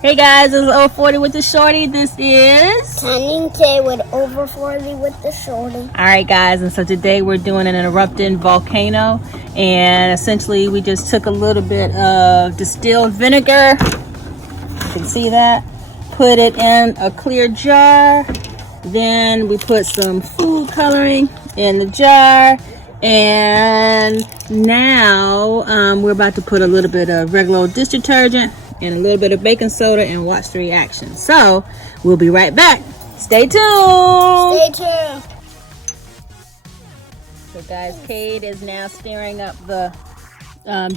Hey guys, this is O40 with the shorty. This is Turning K with over 40 with the shorty. Alright guys, and so today we're doing an erupting volcano, and essentially we just took a little bit of distilled vinegar, you can see that, put it in a clear jar, then we put some food coloring in the jar, and now we're about to put a little bit of regular old dish detergent and a little bit of baking soda and watch the reaction. So we'll be right back. Stay tuned. Stay tuned. So guys, Cade is now stirring up the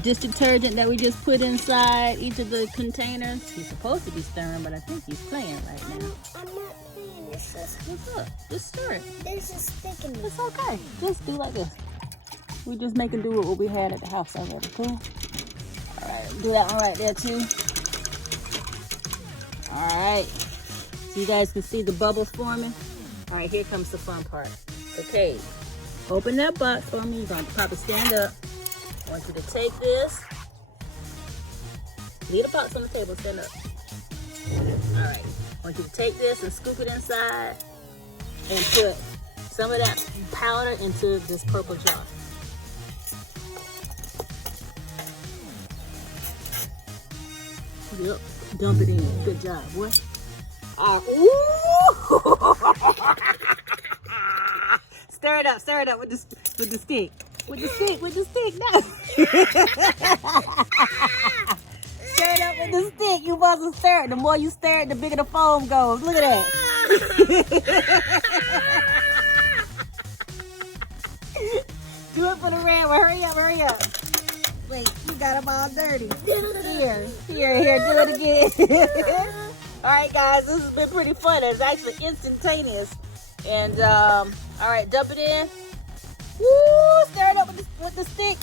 dish detergent that we just put inside each of the containers. He's supposed to be stirring, but I think he's playing right now. I'm not playing. This is, What's up? Just stir it. this is sticking me. It's okay. Just do like this. We just making do with what we had at the house already. Cool? Alright, do that one right there too. Alright. So you guys can see the bubbles forming. Alright, here comes the fun part. Okay. Open that box for me. You're going to probably stand up. I want you to take this. Leave the box on the table. Stand up. Alright. I want you to take this and scoop it inside and put some of that powder into this purple jar. Yep. Dump it in. Good job. What? Ooh! Stir it up with the stick. With the stick, no. Stir it up with the stick. You must have stir it. The more you stir it, the bigger the foam goes. Look at that. Do it for the red one. Hurry up. Wait, you got them all dirty. Here, do it again. Alright guys, this has been pretty fun. It's actually instantaneous. And all right, dump it in. Woo! Stir it up with the stick.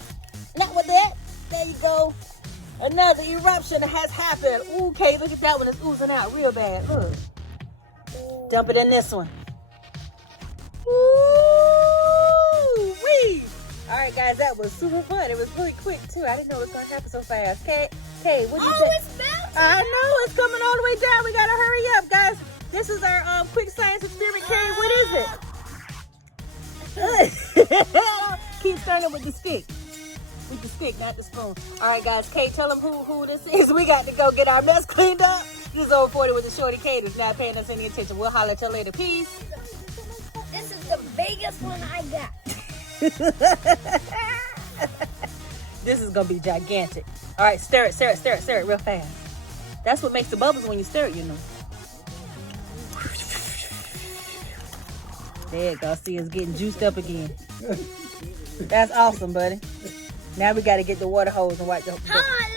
Not with that. There you go. Another eruption has happened. Ooh, okay, look at that one. It's oozing out real bad. Look. Dump it in this one. Woo! Wee! All right, guys, that was super fun. It was really quick too. I didn't know it was gonna happen so fast. Okay, what do you think? It's melting. I know it's coming all the way down. We gotta hurry up, guys. This is our quick science experiment. Kay, what is it? Keep stirring it with the stick. With the stick, not the spoon. All right, guys. Kay, tell them who this is. We got to go get our mess cleaned up. This is O40 with the shorty. Kay is not paying us any attention. We'll holler at you later. Peace. This is the biggest one I got. This is gonna be gigantic. All right, stir it real fast. That's what makes the bubbles when you stir it, you know. There you go. See, it's getting juiced up again. That's awesome, buddy. Now we got to get the water hose and wipe the. Hi.